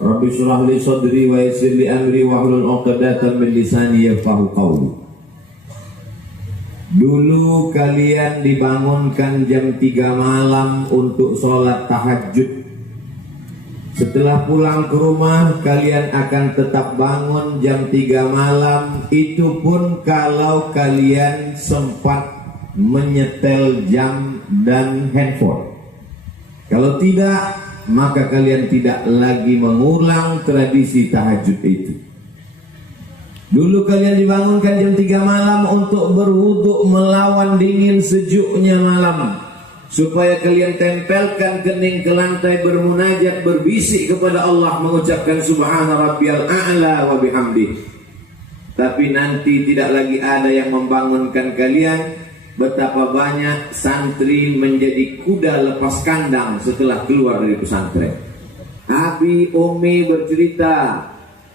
Rabbi shrah li sadri wa yassir li amri wahlul 'uqdatam min lisani yafqahu qawli. Dulu kalian dibangunkan jam 3 malam untuk sholat tahajud. Setelah pulang ke rumah kalian akan tetap bangun jam 3 malam. Itu pun kalau kalian sempat menyetel jam dan handphone. Kalau tidak, maka kalian tidak lagi mengulang tradisi tahajud itu. Dulu kalian dibangunkan jam 3 malam untuk berwudu melawan dingin sejuknya malam, supaya kalian tempelkan kening ke lantai, bermunajat, berbisik kepada Allah, mengucapkan subhana rabbiyal a'la wa bihamdih. Tapi nanti tidak lagi ada yang membangunkan kalian. Betapa banyak santri menjadi kuda lepas kandang setelah keluar dari pesantren. Abi Umi bercerita,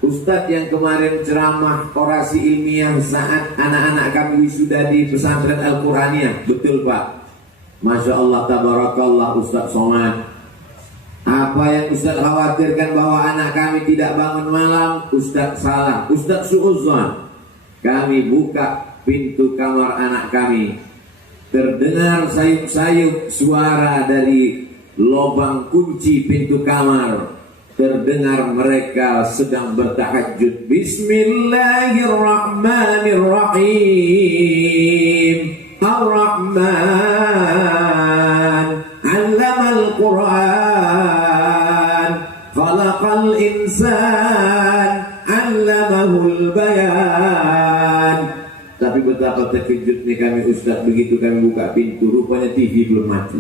Ustadz yang kemarin ceramah orasi ilmiah saat anak-anak kami wisuda di pesantren Al-Quraniyah. Betul Pak, Masya Allah, tabarakallah Ustadz Somad. Apa yang Ustadz khawatirkan bahwa anak kami tidak bangun malam, Ustadz salah, Ustadz su'udzon. Kami buka pintu kamar anak kami, terdengar sayup-sayup suara dari lubang kunci pintu kamar. Terdengar mereka sedang bertahajud. Bismillahirrahmanirrahim. Ar-Rahman 'allamal Qur'an, khalaqal insan, 'allamahul bayan. Tapi betapa terkejutnya kami Ustaz begitu kami buka pintu, rupanya TV belum mati.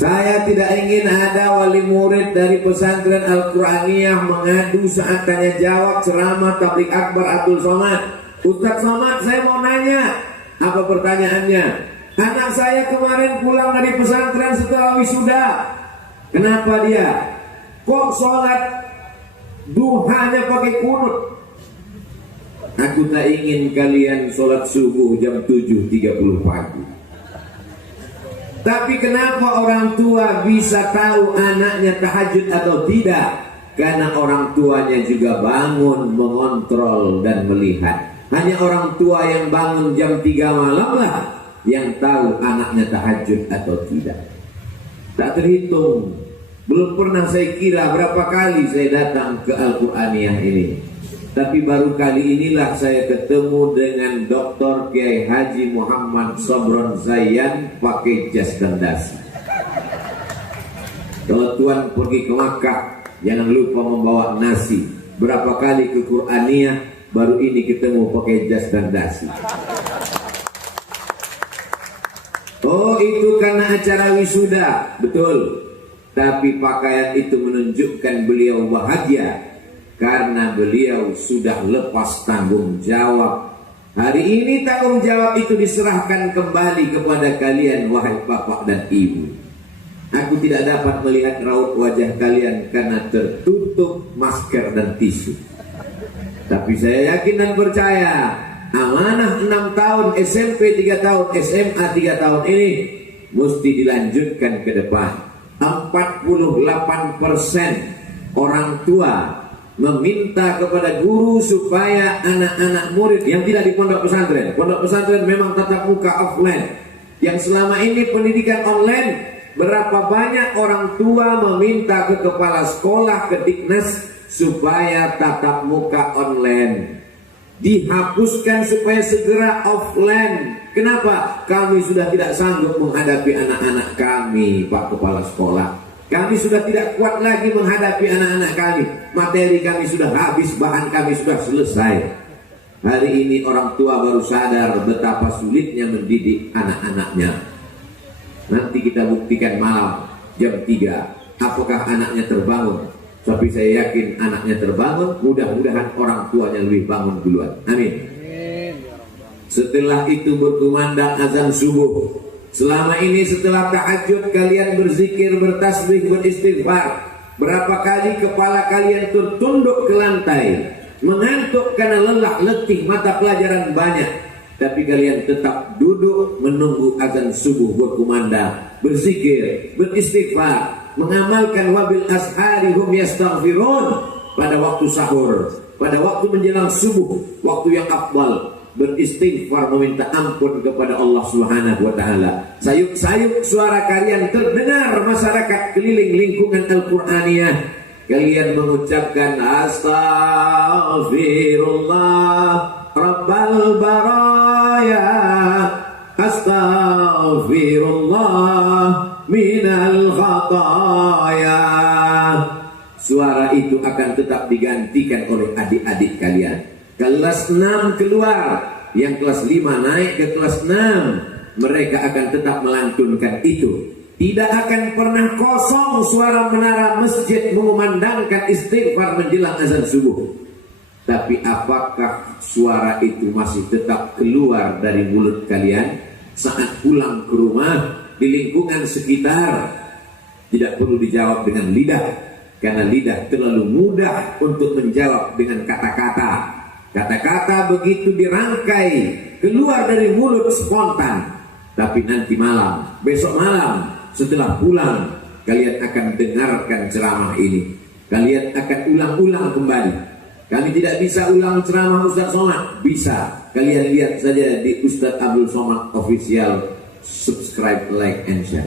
Saya tidak ingin ada wali murid dari pesantren Al-Quraniyah mengadu saat tanya jawab ceramah tabligh akbar Abdul Somad. Ustaz Somad, saya mau nanya. Apa pertanyaannya? Anak saya kemarin pulang dari pesantren setelah wisuda. Kenapa dia? Kok sholat duhanya pakai kunut? Aku tak ingin kalian sholat subuh jam 7.30 pagi. Tapi kenapa orang tua bisa tahu anaknya tahajud atau tidak? Karena orang tuanya juga bangun, mengontrol dan melihat. Hanya orang tua yang bangun jam 3 malam lah yang tahu anaknya tahajud atau tidak. Tak terhitung. Belum pernah saya kira berapa kali saya datang ke Al-Quraniyah ini. Tapi baru kali inilah saya ketemu dengan Dr. Kiai Haji Muhammad Sobron Zayan pakai jas dan dasi. Kalau Tuan pergi ke Makkah, jangan lupa membawa nasi. Berapa kali ke Quraniyah, baru ini ketemu pakai jas dan dasi. Oh, itu karena acara wisuda, betul. Tapi pakaian itu menunjukkan beliau bahagia, karena beliau sudah lepas tanggung jawab. Hari ini tanggung jawab itu diserahkan kembali kepada kalian, wahai bapak dan ibu. Aku tidak dapat melihat raut wajah kalian karena tertutup masker dan tisu. Tapi saya yakin dan percaya, amanah 6 tahun, SMP 3 tahun, SMA 3 tahun ini mesti dilanjutkan ke depan. 48% orang tua meminta kepada guru supaya anak-anak murid yang tidak di pondok pesantren memang tatap muka offline, yang selama ini pendidikan online, berapa banyak orang tua meminta ke kepala sekolah, ke Diknas, supaya tatap muka online dihapuskan supaya segera offline. Kenapa? Kami sudah tidak sanggup menghadapi anak-anak kami, Pak Kepala Sekolah. Kami sudah tidak kuat lagi menghadapi anak-anak kami. Materi kami sudah habis, bahan kami sudah selesai. Hari ini orang tua baru sadar betapa sulitnya mendidik anak-anaknya. Nanti kita buktikan malam jam 3, apakah anaknya terbangun. Tapi saya yakin anaknya terbangun. Mudah-mudahan orang tuanya lebih bangun duluan. Amin. Setelah itu berkumandang azan subuh. Selama ini setelah tahajud kalian berzikir, bertasbih, beristighfar. Berapa kali kepala kalian tertunduk ke lantai, mengantuk karena lelah letih, mata pelajaran banyak. Tapi kalian tetap duduk menunggu azan subuh berkumandang, berzikir, beristighfar. mengamalkan wabil ashari hum yastaghfirun, pada waktu sahur, pada waktu menjelang subuh, waktu yang afdal, beristighfar meminta ampun kepada Allah Subhanahu wa taala. Sayup-sayup suara kalian terdengar masyarakat keliling lingkungan Al-Qur'aniyah. Kalian mengucapkan astaghfirullah rabbal baraya, astaghfirullah minal khataya. Suara itu akan tetap digantikan oleh adik-adik kalian. Kelas 6 keluar, yang kelas 5 naik ke kelas 6, mereka akan tetap melantunkan itu. Tidak akan pernah kosong suara menara masjid mengumandangkan istighfar menjelang azan subuh. Tapi apakah suara itu masih tetap keluar dari mulut kalian saat pulang ke rumah di lingkungan sekitar? Tidak perlu dijawab dengan lidah, karena lidah terlalu mudah untuk menjawab dengan kata-kata. Kata-kata begitu dirangkai keluar dari mulut spontan. Tapi nanti malam, besok malam setelah pulang, kalian akan dengarkan ceramah ini. Kalian akan ulang-ulang kembali. Kami tidak bisa ulang ceramah Ustaz Somad. Bisa, kalian lihat saja di Ustaz Abdul Somad Official. Subscribe, like, and share.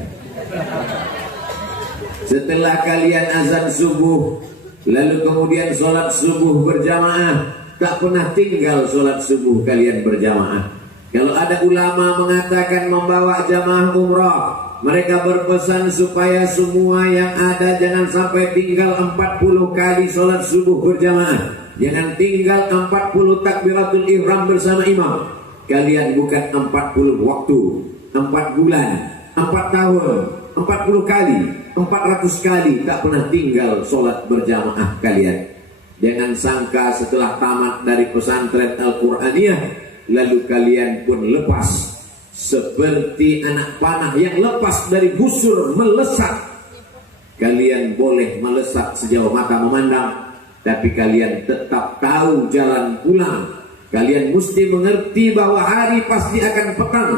Setelah kalian azan subuh, lalu kemudian sholat subuh berjamaah, tak pernah tinggal sholat subuh kalian berjamaah. Kalau ada ulama mengatakan membawa jamaah umrah, mereka berpesan supaya semua yang ada jangan sampai tinggal 40 kali sholat subuh berjamaah. Jangan tinggal 40 takbiratul ihram bersama imam. Kalian bukan 40 waktu, 4 bulan, 4 tahun, 40 kali, 400 kali tak pernah tinggal sholat berjamaah kalian. Jangan sangka setelah tamat dari pesantren Al-Qur'aniyah lalu kalian pun lepas seperti anak panah yang lepas dari busur melesat. Kalian boleh melesat sejauh mata memandang, tapi kalian tetap tahu jalan pulang. Kalian mesti mengerti bahwa hari pasti akan petang,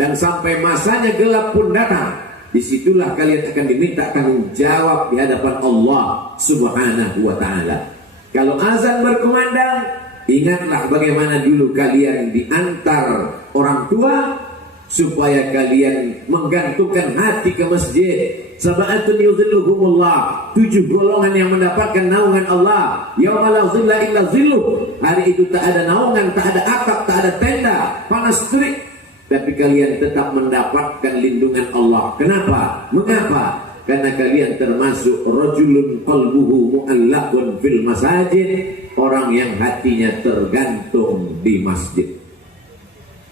dan sampai masanya gelap pun datang. Disitulah kalian akan diminta tanggung jawab di hadapan Allah Subhanahu wa ta'ala. Kalau azan berkumandang, ingatlah bagaimana dulu kalian diantar orang tua supaya kalian menggantungkan hati ke masjid. Sab'atun yudhilluhumullah, 7 golongan yang mendapatkan naungan Allah. Yauma la dhilla illa dhilluh. Hari itu tak ada naungan, tak ada atap, tak ada tenda, panas terik, tapi kalian tetap mendapatkan lindungan Allah. Kenapa? Mengapa? Karena kalian termasuk rajulun qalbuhu mu'allaqun fil masajid, orang yang hatinya tergantung di masjid.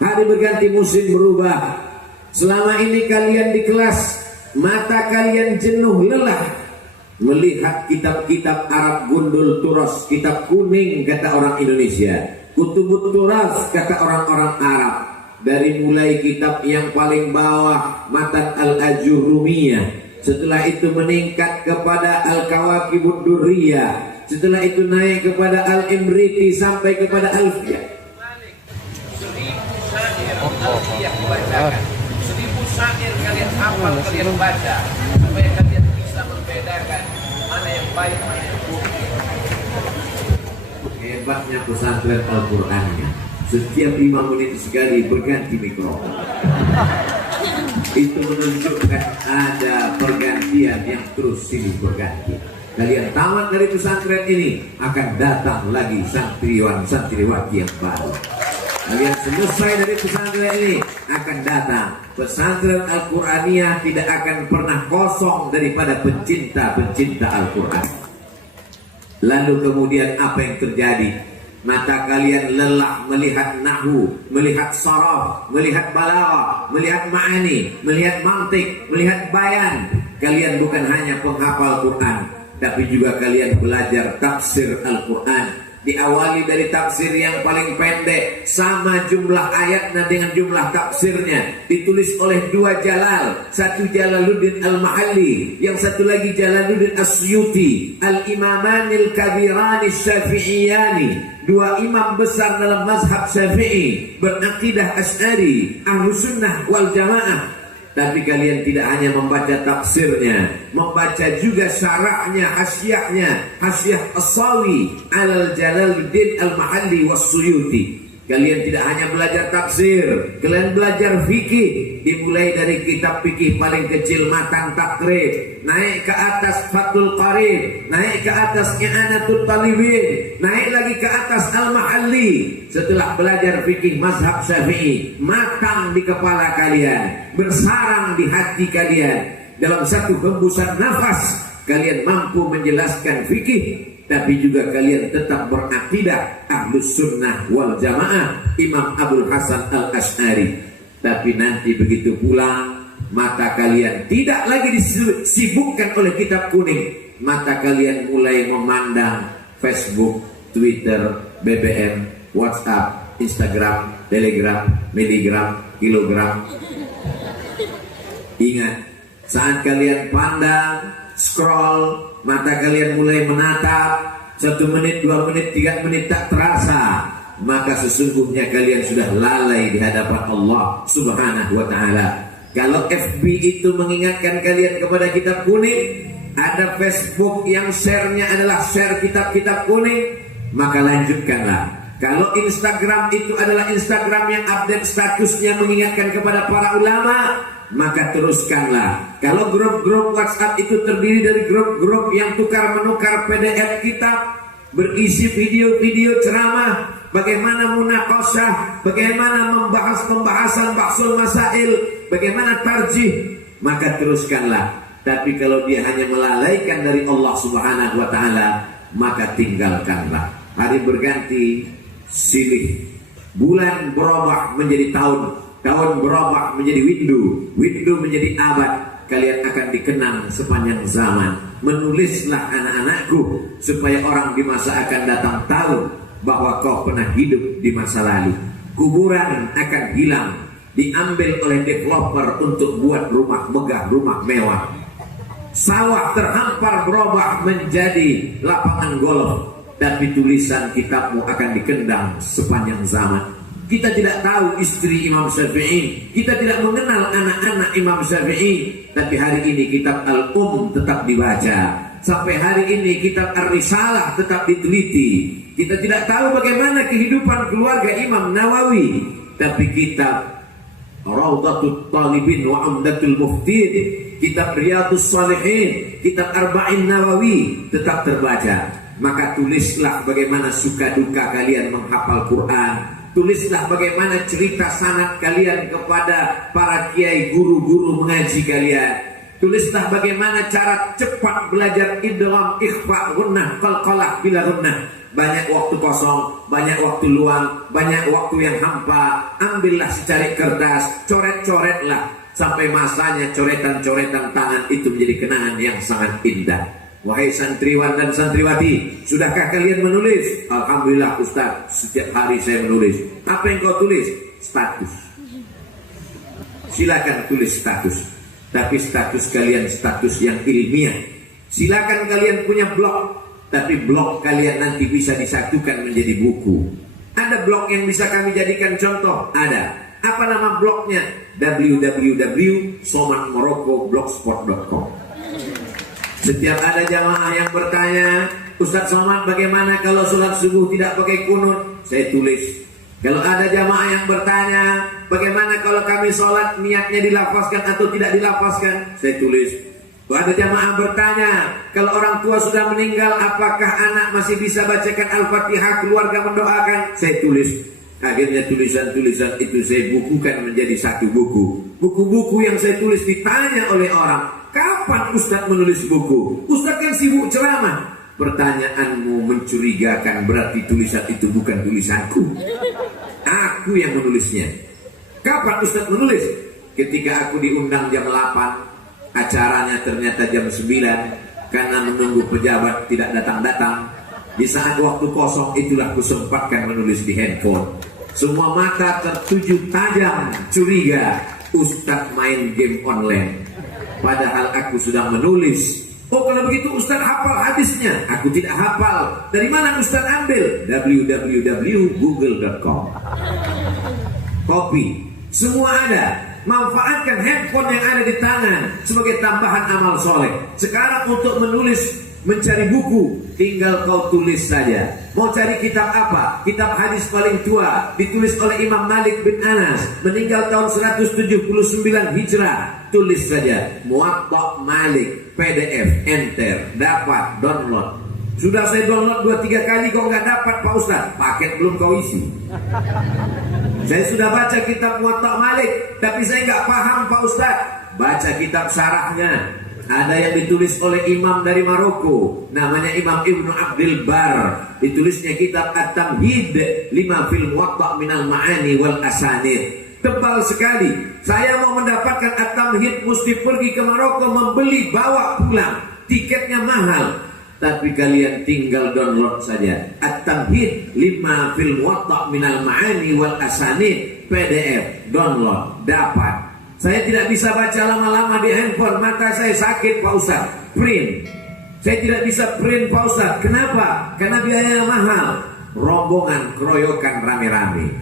Hari berganti, musim berubah. Selama ini kalian di kelas, mata kalian jenuh lelah melihat kitab-kitab Arab gundul turas, kitab kuning kata orang Indonesia, kutubut turas kata orang-orang Arab. Dari mulai kitab yang paling bawah, Matan al-Ajurumiyah, setelah itu meningkat kepada Al-Kawakibud Durriyah, setelah itu naik kepada Al-Imriti sampai kepada Alfiyah. 1000 yang dibacakan, 1000 syair kalian hafal, kalian baca, supaya kalian bisa membedakan mana yang baik, mana yang buruk. Hebatnya pesantren Al-Qur'annya, setiap 5 menit sekali berganti mikrofon. Itu menunjukkan ada pergantian yang terus silih berganti. Kalian tamat dari pesantren ini, akan datang lagi santriwan-santriwati yang baru. Kalian selesai dari pesantren ini, akan datang pesantren Al-Qur'aniyah. Tidak akan pernah kosong daripada pencinta-pencinta Al-Qur'an. Lalu kemudian apa yang terjadi? Mata kalian lelah melihat nahwu, melihat saraf, melihat balaghah, melihat ma'ani, melihat mantik, melihat bayan. Kalian bukan hanya penghafal Quran, tapi juga kalian belajar tafsir Al-Quran. Diawali dari tafsir yang paling pendek, sama jumlah ayatnya dengan jumlah tafsirnya, ditulis oleh 2 jalal, satu Jalaluddin Al-Mahalli, yang satu lagi Jalaluddin As-Suyuti, Al-Imamanil Kabirani Syafi'iyani, 2 imam besar dalam mazhab Syafi'i, berakidah Asy'ari, Ahlus Sunnah wal Jamaah. tapi kalian tidak hanya membaca tafsirnya, membaca juga syarahnya, hasyiah As-Sawi Alal Jalaluddin Al-Mahalli Was-Suyuti. Kalian tidak hanya belajar tafsir, kalian belajar fikih. Dimulai dari kitab fikih paling kecil Matan Takrib, naik ke atas Fathul Qarib, naik ke atas I'anatul Talibin, naik lagi ke atas Al-Mahalli. Setelah belajar fikih mazhab Syafi'i, matang di kepala kalian, bersarang di hati kalian, dalam satu hembusan nafas kalian mampu menjelaskan fikih, tapi juga kalian tetap berakidah Ahlus Sunnah wal Jamaah Imam Abul Hasan Al-Asy'ari. Tapi nanti begitu pulang, mata kalian tidak lagi disibukkan oleh kitab kuning. Mata kalian mulai memandang Facebook, Twitter, BBM, WhatsApp, Instagram, Telegram, miligram, kilogram. Ingat, saat kalian pandang, scroll, mata kalian mulai menatap, 1 menit, 2 menit, 3 menit tak terasa, maka sesungguhnya kalian sudah lalai di hadapan Allah Subhanahu wa ta'ala. Kalau FB itu mengingatkan kalian kepada kitab kuning, ada Facebook yang share-nya adalah share kitab-kitab kuning, maka lanjutkanlah. Kalau Instagram itu adalah Instagram yang update statusnya mengingatkan kepada para ulama, maka teruskanlah. Kalau grup-grup WhatsApp itu terdiri dari grup-grup yang tukar-menukar PDF kitab, berisi video-video ceramah, bagaimana munaqashah, bagaimana membahas pembahasan bahsul masail, bagaimana tarjih, maka teruskanlah. Tapi kalau dia hanya melalaikan dari Allah Subhanahu wa ta'ala, maka tinggalkanlah. Hari berganti, silih. Bulan berubah menjadi tahun, tahun berubah menjadi windu, windu menjadi abad. Kalian akan dikenang sepanjang zaman. Menulislah anak-anakku, supaya orang di masa akan datang tahu bahwa kau pernah hidup di masa lalu. Kuburan akan hilang, diambil oleh developer untuk buat rumah megah, rumah mewah. Sawah terhampar berubah menjadi lapangan golf, tapi tulisan kitabmu akan dikendang sepanjang zaman. Kita tidak tahu istri Imam Syafi'i, kita tidak mengenal anak-anak Imam Syafi'i, tapi hari ini kitab tetap dibaca. Sampai hari ini kitab Ar-Risalah tetap diteliti. Kita tidak tahu bagaimana kehidupan keluarga Imam Nawawi, tapi kitab Rawdatul Talibin wa Umdatul Muftin, kitab Riyadhus Shalihin, kitab Arba'in Nawawi tetap terbaca. Maka tulislah bagaimana suka duka kalian menghafal Quran. Tulislah bagaimana cerita sanad kalian kepada para kiai, guru-guru mengaji kalian. Tulislah bagaimana cara cepat belajar idgham, ikhfa, gunnah, qalqalah bila gunnah. Banyak waktu kosong, banyak waktu luang, banyak waktu yang hampa. Ambillah secari kertas, coret-coretlah, sampai masanya coretan-coretan tangan itu menjadi kenangan yang sangat indah. Wahai santriwan dan santriwati, sudahkah kalian menulis? Alhamdulillah Ustaz, setiap hari saya menulis. Apa yang kau tulis? Status. Silakan tulis status, tapi status kalian status yang ilmiah. Silakan kalian punya blog, tapi blog kalian nanti bisa disatukan menjadi buku. Ada blog yang bisa kami jadikan contoh? Ada. Apa nama blognya? www.somatmoroccoblogspot.com. Setiap ada jamaah yang bertanya, Ustaz Somad bagaimana kalau sholat subuh tidak pakai kunut? Saya tulis. Kalau ada jamaah yang bertanya, bagaimana kalau kami sholat niatnya dilafazkan atau tidak dilafazkan? Saya tulis. Kalau ada jamaah bertanya, kalau orang tua sudah meninggal, apakah anak masih bisa bacakan Al-Fatihah, keluarga mendoakan? Saya tulis. Akhirnya tulisan-tulisan itu saya bukukan menjadi satu buku. Buku-buku yang saya tulis ditanya oleh orang, kapan Ustaz menulis buku? Ustaz kan sibuk ceramah. Pertanyaanmu mencurigakan, berarti tulisan itu bukan tulisanku. Aku yang menulisnya. Kapan Ustaz menulis? Ketika aku diundang jam 8, acaranya ternyata jam 9, karena menunggu pejabat tidak datang-datang. Di saat waktu kosong itulah kusempatkan menulis di handphone. Semua mata tertuju tajam, curiga, Ustaz main game online. Padahal aku sudah menulis. Oh kalau begitu Ustaz hafal hadisnya? Aku tidak hafal. Dari mana Ustaz ambil? www.google.com. Copy. Semua ada. Manfaatkan handphone yang ada di tangan sebagai tambahan amal soleh. Sekarang untuk menulis, mencari buku, tinggal kau tulis saja. Mau cari kitab apa? Kitab hadis paling tua, ditulis oleh Imam Malik bin Anas, meninggal tahun 179 Hijrah. Tulis saja Muwatta Malik, PDF, enter, dapat, download. Sudah saya download 2-3 kali kok nggak dapat Pak Ustaz. Paket belum kau isi. Saya sudah baca kitab Muwatta Malik, tapi saya nggak paham Pak Ustaz. Baca kitab syarahnya. Ada yang ditulis oleh imam dari Maroko, namanya Imam Ibnu Abdul Bar. Ditulisnya kitab At-Tamhid lima fil Muwatta minal ma'ani wal asanid. Tebal sekali. Saya mau mendapatkan At-Tamhid mesti pergi ke Maroko, membeli, bawa pulang. Tiketnya mahal. Tapi kalian tinggal download saja At-Tamhid lima fil Muwatta minal ma'ani wal asanid, PDF, download, dapat. Saya tidak bisa baca lama-lama di handphone, mata saya sakit Pak Ustaz. Print. Saya tidak bisa print Pak Ustaz. Kenapa? Karena biayanya mahal. Rombongan, keroyokan, rame-rame.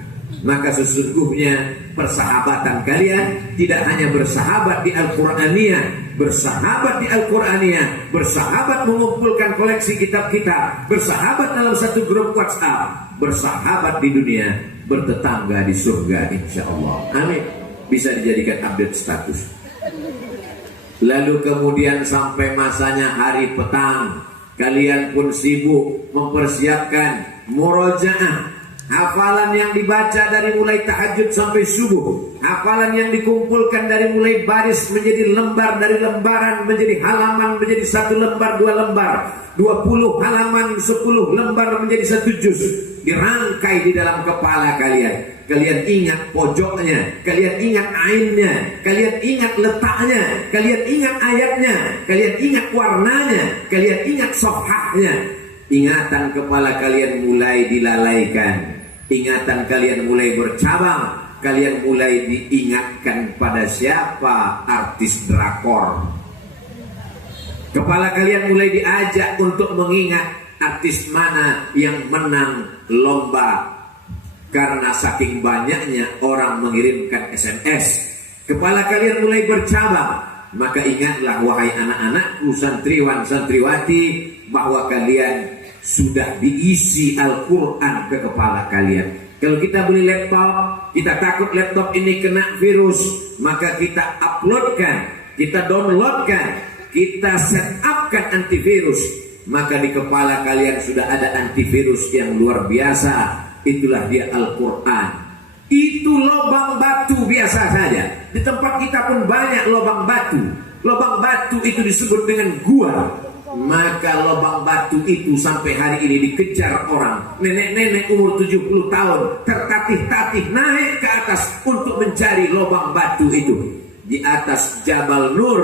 Maka sesungguhnya persahabatan kalian tidak hanya bersahabat di Al-Quraniyah, bersahabat di Al-Quraniyah, bersahabat mengumpulkan koleksi kitab-kitab, bersahabat dalam satu grup WhatsApp, bersahabat di dunia, bertetangga di surga insyaAllah. Amin. Bisa dijadikan update status. Lalu kemudian sampai masanya hari petang, kalian pun sibuk mempersiapkan murojaah, hafalan yang dibaca dari mulai tahajud sampai subuh, hafalan yang dikumpulkan dari mulai baris menjadi lembar, dari lembaran menjadi halaman, menjadi 1 lembar, 2 lembar, 20 halaman, 10 lembar menjadi 1 juz, dirangkai di dalam kepala kalian. Kalian ingat pojoknya, kalian ingat ainnya, kalian ingat letaknya, kalian ingat ayatnya, kalian ingat warnanya, kalian ingat safhahnya. Ingatan kepala kalian mulai dilalaikan, ingatan kalian mulai bercabang, kalian mulai diingatkan pada siapa artis drakor. Kepala kalian mulai diajak untuk mengingat artis mana yang menang lomba. Karena saking banyaknya orang mengirimkan SMS, kepala kalian mulai bercabang. Maka ingatlah wahai anak-anakku, santriwan santriwati, bahwa kalian sudah diisi Al-Quran ke kepala kalian. Kalau kita beli laptop, kita takut laptop ini kena virus, maka kita uploadkan, kita downloadkan, kita setupkan antivirus. Maka di kepala kalian sudah ada antivirus yang luar biasa. Itulah dia Al-Quran. Itu lubang batu biasa saja. Di tempat kita pun banyak lubang batu. Lubang batu itu disebut dengan gua. Maka lubang batu itu sampai hari ini dikejar orang. Nenek-nenek umur 70 tahun tertatih-tatih naik ke atas untuk mencari lubang batu itu. Di atas Jabal Nur,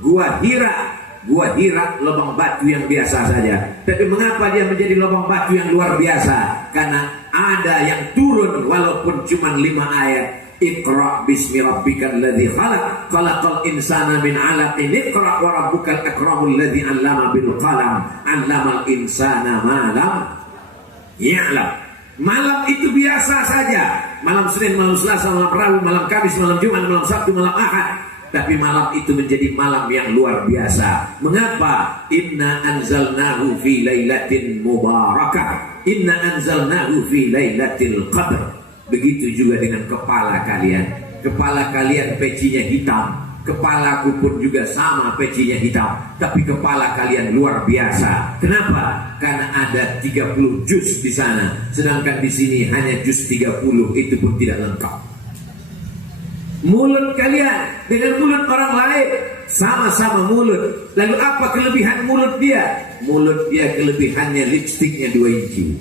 Gua Hira. Gua Hira lubang batu yang biasa saja. Tapi mengapa dia menjadi lubang batu yang luar biasa? Karena ada yang turun walaupun cuma 5 ayat. Iqra bismi rabbikal ladzi khalaq, khalaqal insana min 'alaqin, iqra wa rabbukal akramul ladzi 'allama bil qalam, 'allamal insana ma lam ya'lam. Malam itu biasa saja. Malam Senin, malam Selasa, malam Rabu, malam Kamis, malam Jumat, malam Sabtu, malam Ahad. Tapi malam itu menjadi malam yang luar biasa. Mengapa? Inna anzalnahu fi lailatin mubarakah. Inna anzalnahu fi lailatul qadr. Begitu juga dengan kepala kalian. Kepala kalian pecinya hitam. Kepalaku pun juga sama pecinya hitam. Tapi kepala kalian luar biasa. Kenapa? Karena ada 30 juz di sana. Sedangkan di sini hanya juz 30. Itu pun tidak lengkap. Mulut kalian dengan mulut orang lain sama-sama mulut. Lalu apa kelebihan mulut dia? Mulut dia kelebihannya lipstiknya 2 inci.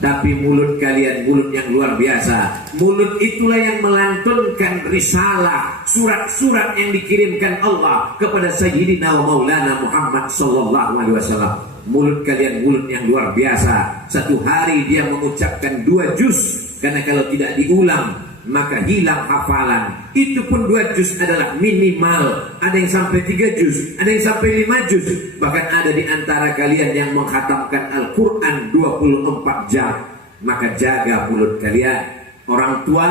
Tapi mulut kalian mulut yang luar biasa. Mulut itulah yang melantunkan risalah, surat-surat yang dikirimkan Allah kepada Sayyidina wa Maulana Muhammad sallallahu alaihi wasallam. Mulut kalian mulut yang luar biasa. Satu hari dia mengucapkan 2 juz. Karena kalau tidak diulang maka hilang hafalan. Itu pun 2 juz adalah minimal. Ada yang sampai 3 juz, ada yang sampai 5 juz. Bahkan ada di antara kalian yang mengkhatamkan Al-Quran 24 jam. Maka jaga mulut kalian. Orang tua,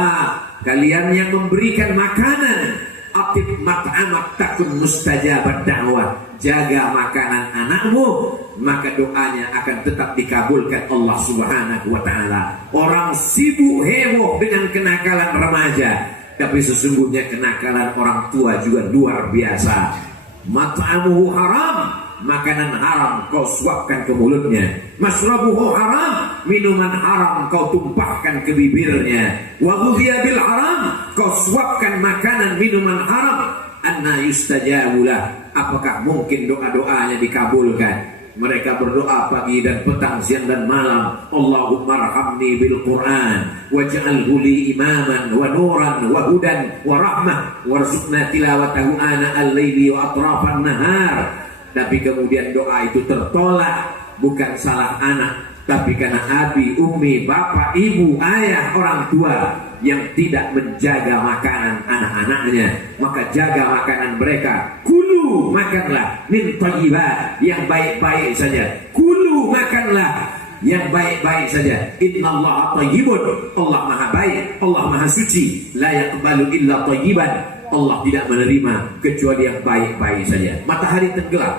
kalian yang memberikan makanan, atib mat'amak takun mustajabad da'wah, jaga makanan anakmu, maka doanya akan tetap dikabulkan Allah Subhanahu wa ta'ala. Orang sibuk heboh dengan kenakalan remaja, tapi sesungguhnya kenakalan orang tua juga luar biasa. Mat'amuhu haram, makanan haram kau suapkan ke mulutnya. Masrabuhu haram, minuman haram kau tumpahkan ke bibirnya. Wa ghudhiya bil haram, kau suapkan makanan minuman haram. Anna yustajabulah, apakah mungkin doa-doanya dikabulkan? Mereka berdoa pagi dan petang, siang dan malam. Allahumma arhamni bil Qur'an waj'alhu li imaman wa nuran wa hudan wa rahmah warzuqna tilawatahu ana al-laili wa atrafan nahar. Tapi kemudian doa itu tertolak, bukan salah anak, tapi karena abi, umi, bapak, ibu, ayah, orang tua yang tidak menjaga makanan anak-anaknya. Maka jaga makanan mereka. Kulu, makanlah min thayyibat, yang baik-baik saja. Kulu, makanlah yang baik-baik saja. Innallaha thayyibun, Allah maha baik, Allah maha suci. La yaqbalu illa thayyiban, Allah tidak menerima kecuali yang baik-baik saja. Matahari tenggelam.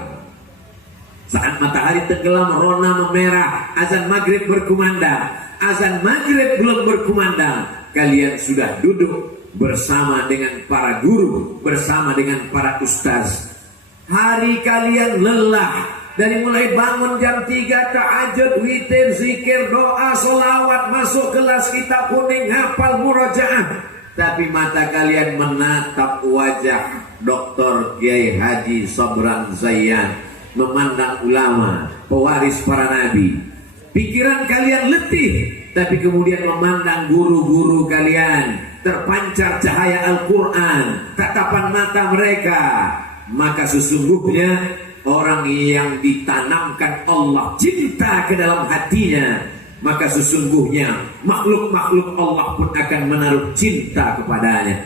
Saat matahari tenggelam, rona memerah, azan maghrib berkumandang. Azan maghrib belum berkumandang, kalian sudah duduk bersama dengan para guru, bersama dengan para ustaz. Hari kalian lelah, dari mulai bangun jam 3, tahajud, witir, zikir, doa, solawat, masuk kelas kitab kuning, hafal murojaah. Tapi mata kalian menatap wajah Dr. Kiai Haji Sobran Zayyan, memandang ulama, pewaris para nabi. Pikiran kalian letih, tapi kemudian memandang guru-guru kalian, terpancar cahaya Al-Quran, tatapan mata mereka. Maka sesungguhnya orang yang ditanamkan Allah cinta ke dalam hatinya, maka sesungguhnya makhluk-makhluk Allah pun akan menaruh cinta kepadanya.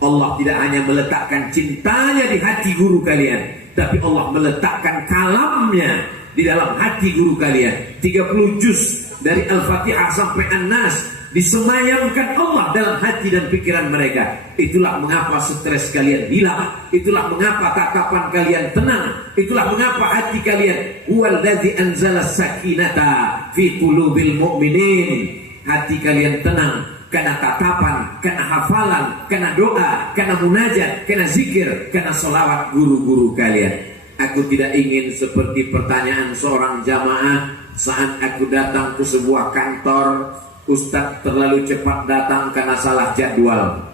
Allah tidak hanya meletakkan cintanya di hati guru kalian, tapi Allah meletakkan kalamnya di dalam hati guru kalian. 30 juz dari Al-Fatihah sampai An-Nas disemayamkan Allah dalam hati dan pikiran mereka. Itulah mengapa stres kalian hilang, itulah mengapa tatapan kalian tenang, itulah mengapa hati kalian huwallazi anzala sakinata fi qulubil mu'minin. Hati kalian tenang karena tatapan, karena hafalan, karena doa, karena munajat, karena zikir, karena solawat guru-guru kalian. Aku tidak ingin seperti pertanyaan seorang jamaah saat aku datang ke sebuah kantor, Ustadz terlalu cepat datang karena salah jadwal.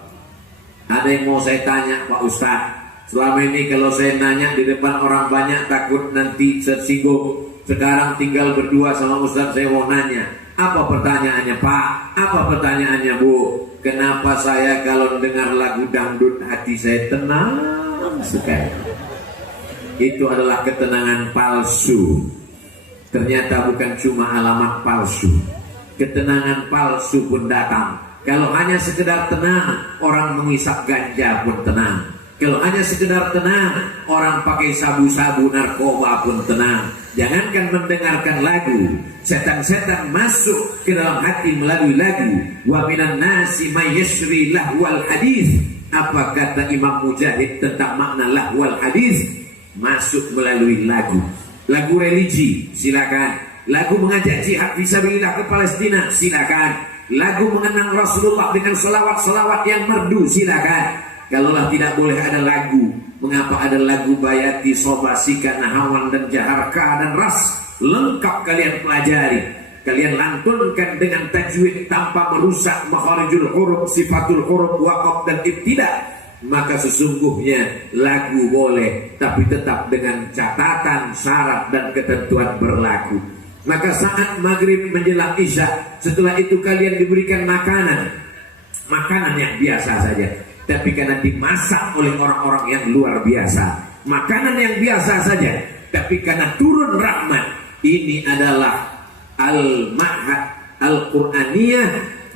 Ada yang mau saya tanya, Pak Ustadz, selama ini kalau saya nanya di depan orang banyak takut nanti tersinggung. Sekarang tinggal berdua sama Ustadz, saya mau nanya, apa pertanyaannya Pak? Apa pertanyaannya Bu? Kenapa saya kalau dengar lagu dangdut hati saya tenang sekali? Itu adalah ketenangan palsu. Ternyata bukan cuma alamat palsu, ketenangan palsu pun datang. Kalau hanya sekedar tenang, orang mengisap ganja pun tenang. Kalau hanya sekedar tenang, orang pakai sabu-sabu narkoba pun tenang. Jangankan mendengarkan lagu, setan-setan masuk ke dalam hati melalui lagu. Wa minan nasi may yashri lahwal hadis. Apa kata Imam Mujahid tentang makna lahwal hadis? Masuk melalui lagu. Lagu religi, silakan. Lagu mengajak jihad fisabilillah ke Palestina, silakan. Lagu mengenang Rasulullah dengan selawat-selawat yang merdu, silakan. Kalaulah tidak boleh ada lagu, mengapa ada lagu Bayati, Sobasika, Nahawan dan Jaharka dan Ras? Lengkap kalian pelajari. Kalian lantunkan dengan tajwid tanpa merusak makharijul huruf, sifatul huruf, waqaf dan ibtida. Maka sesungguhnya lagu boleh, tapi tetap dengan catatan, syarat dan ketentuan berlaku. Maka saat maghrib menjelang isya, setelah itu kalian diberikan makanan yang biasa saja, tapi karena dimasak oleh orang-orang yang luar biasa. Makanan yang biasa saja, tapi karena turun rahmat. Ini adalah al-ma'had al-Qur'aniyah,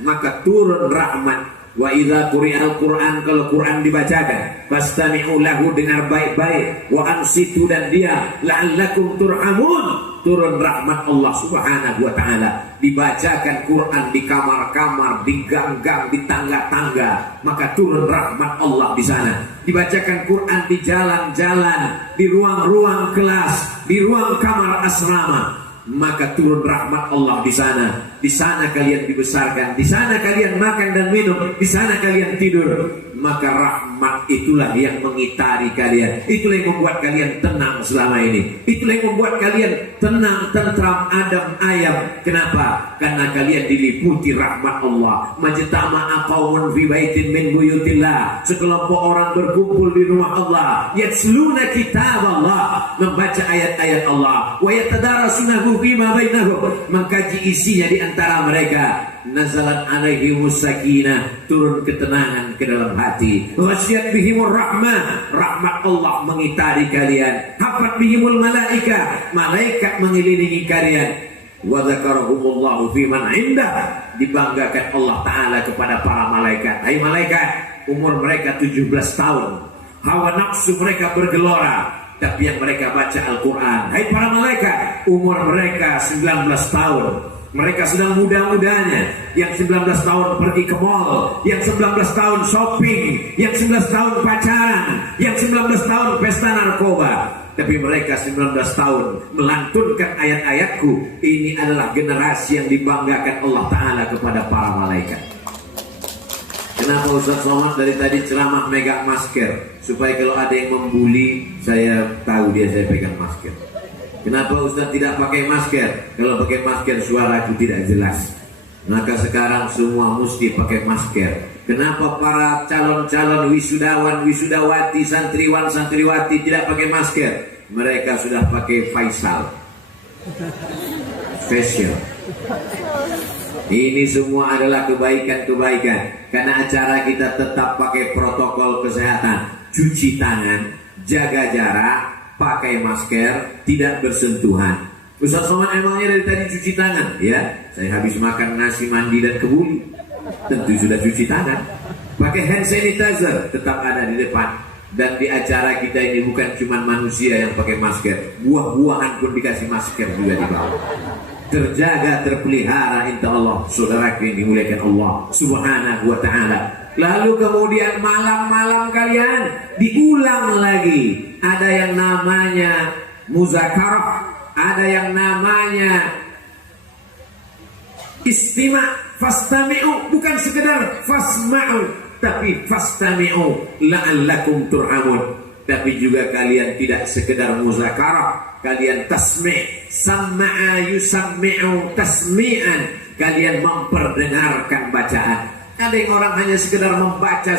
maka turun rahmat. Wa idza quri'al Qur'an, kalau Quran dibacakan, fastami'u lahu, dengar baik-baik, wa ansitu, dan dia la'allakum turhamun, turun rahmat Allah Subhanahu wa taala. Dibacakan Quran di kamar-kamar, di gang-gang, di tangga-tangga, maka turun rahmat Allah di sana. Dibacakan Quran di jalan-jalan, di ruang-ruang kelas, di ruang kamar asrama, maka turun rahmat Allah di sana. Di sana kalian dibesarkan, di sana kalian makan dan minum, di sana kalian tidur. Maka rahmat itulah yang mengitari kalian. Itulah yang membuat kalian tenang selama ini. Itulah yang membuat kalian tenang, tentram, adem, ayam. Kenapa? Karena kalian diliputi rahmat Allah. Majtama'a qaumun fi baitin min buyutillah. Sekelompok orang berkumpul di rumah Allah. Yatsluna kitab Allah, membaca ayat-ayat Allah. Wa yatadarasunahu fima bainahum, mengkaji isinya di antara mereka. Nazalat alaihimus sakinah, turun ketenangan ke dalam hati. Ghasyiyat bihimur rahmah, rahmat Allah mengitari kalian. Hafat bihimul malaika, malaikat mengelilingi kalian. Wa dzakarahumullahu fi man indah, dibanggakan Allah taala kepada para malaikat. Hai malaikat, umur mereka 17 tahun. Hawa nafsu mereka bergelora, tapi yang mereka baca Al-Quran. Hai para malaikat, umur mereka 19 tahun. Mereka sedang muda-mudanya. Yang 19 tahun pergi ke mall, yang 19 tahun shopping, yang 19 tahun pacaran, yang 19 tahun pesta narkoba. Tapi mereka 19 tahun melantunkan ayat-ayatku. Ini adalah generasi yang dibanggakan Allah Ta'ala kepada para malaikat. Kenapa Ustaz Somad dari tadi ceramah megang masker? Supaya kalau ada yang membuli, saya tahu dia saya pegang masker. Kenapa Ustaz tidak pakai masker? Kalau pakai masker suaraku tidak jelas. Maka sekarang semua mesti pakai masker. Kenapa para calon-calon wisudawan, wisudawati, santriwan, santriwati tidak pakai masker? Mereka sudah pakai facial. Ini semua adalah kebaikan-kebaikan. Karena acara kita tetap pakai protokol kesehatan. Cuci tangan, jaga jarak, pakai masker, tidak bersentuhan. Ustaz Somad emangnya dari tadi cuci tangan? Ya, saya habis makan nasi, mandi dan kebuli, tentu sudah cuci tangan. Pakai hand sanitizer, tetap ada di depan. Dan di acara kita ini bukan cuma manusia yang pakai masker, buah-buahan pun dikasih masker juga di bawah. Terjaga, terpelihara insya Allah. Saudara yang dimuliakan Allah Subhanahu wa ta'ala. Lalu kemudian malam-malam kalian diulang lagi. Ada yang namanya muzakarah, ada yang namanya istima', fastami'u, bukan sekedar fasma'u, tapi fastami'u la'allakum turhamun. Tapi juga kalian tidak sekedar muzakarah, kalian tasmi', samma'a yusammi'u tasmi'an, kalian memperdengarkan bacaan. Ada yang orang hanya sekedar membaca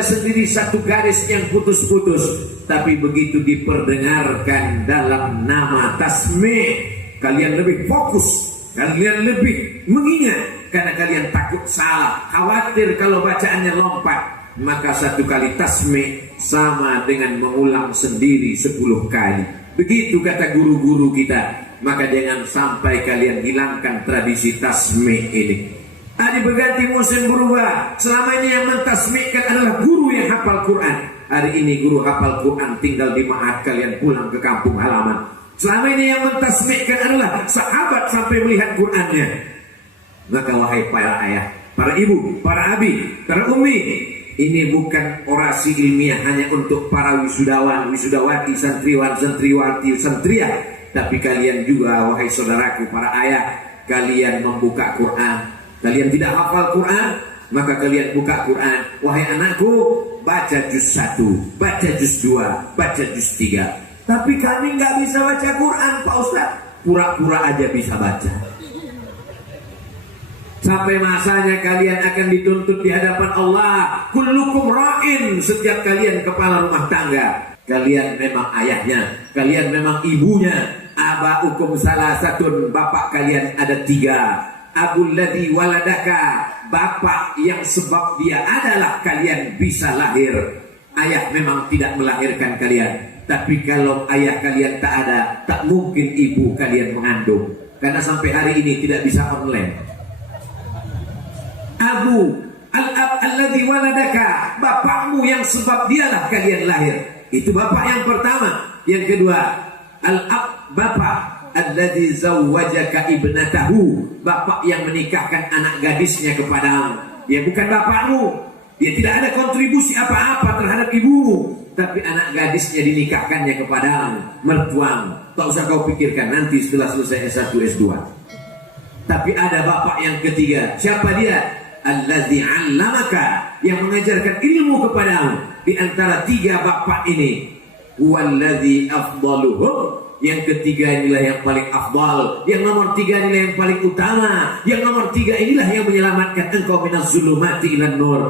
sendiri satu garis yang putus-putus. Tapi begitu diperdengarkan dalam nama tasmi', kalian lebih fokus, kalian lebih mengingat. Karena kalian takut salah, khawatir kalau bacaannya lompat. Maka satu kali tasmi' sama dengan mengulang sendiri 10 kali. Begitu kata guru-guru kita. Maka jangan sampai kalian hilangkan tradisi tasmi' ini. Hari berganti musim berubah. Selama ini yang mentasmi'kan adalah guru yang hafal Quran. Hari ini guru hafal Quran tinggal di ma'had, kalian pulang ke kampung halaman. Selama ini yang mentasmi'kan adalah sahabat sampai melihat Qurannya. Maka wahai para ayah, para ibu, para abi, para umi, ini bukan orasi ilmiah hanya untuk para wisudawan, wisudawati, santriwan, santriwati, santriah. Tapi kalian juga wahai saudaraku, para ayah, kalian membuka Quran. Kalian tidak hafal Quran, maka kalian buka Quran. Wahai anakku, baca juz 1, baca juz 2, baca juz 3. Tapi kami nggak bisa baca Quran, Pak Ustaz. Pura-pura aja bisa baca. Sampai masanya kalian akan dituntut di hadapan Allah. Kullukum ra'in, setiap kalian kepala rumah tangga. Kalian memang ayahnya, kalian memang ibunya. Aba'ukum salasatun, bapak kalian ada 3. Abul ladzi waladaka, bapak yang sebab dia adalah kalian bisa lahir. Ayah memang tidak melahirkan kalian, tapi kalau ayah kalian tak ada, tak mungkin ibu kalian mengandung. Karena sampai hari ini tidak bisa online. Abu al-ab alladzi waladaka, bapakmu yang sebab dialah kalian lahir. Itu bapak yang pertama. Yang kedua, al-ab, bapak alladzi zawwajaka ibnatahu, bapak yang menikahkan anak gadisnya kepadamu. Ya bukan bapakmu, dia tidak ada kontribusi apa-apa terhadap ibumu, tapi anak gadisnya dinikahkannya kepadamu, mertuamu. Tak usah kau pikirkan nanti setelah selesai S1 S2. Tapi ada bapak yang ketiga. Siapa dia? Allazi 'allamaka, yang mengajarkan ilmu kepadamu. Di antara tiga bapak ini, huwallazi afdaluhum, yang ketiga inilah yang paling afdal, yang nomor tiga inilah yang paling utama, yang nomor tiga inilah yang menyelamatkan engkau minaz zulumati ilan nur.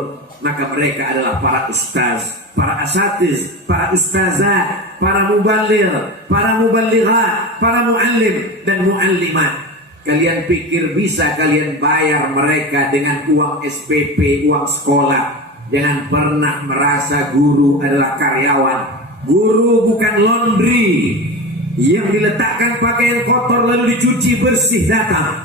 Maka mereka adalah para ustaz, para asatiz, para ustazah, para muballigh, para muballighat, para muallim dan muallimat. Kalian pikir bisa kalian bayar mereka dengan uang SPP, uang sekolah? Jangan pernah merasa guru adalah karyawan. Guru bukan laundry yang diletakkan pakaian kotor lalu dicuci bersih datang.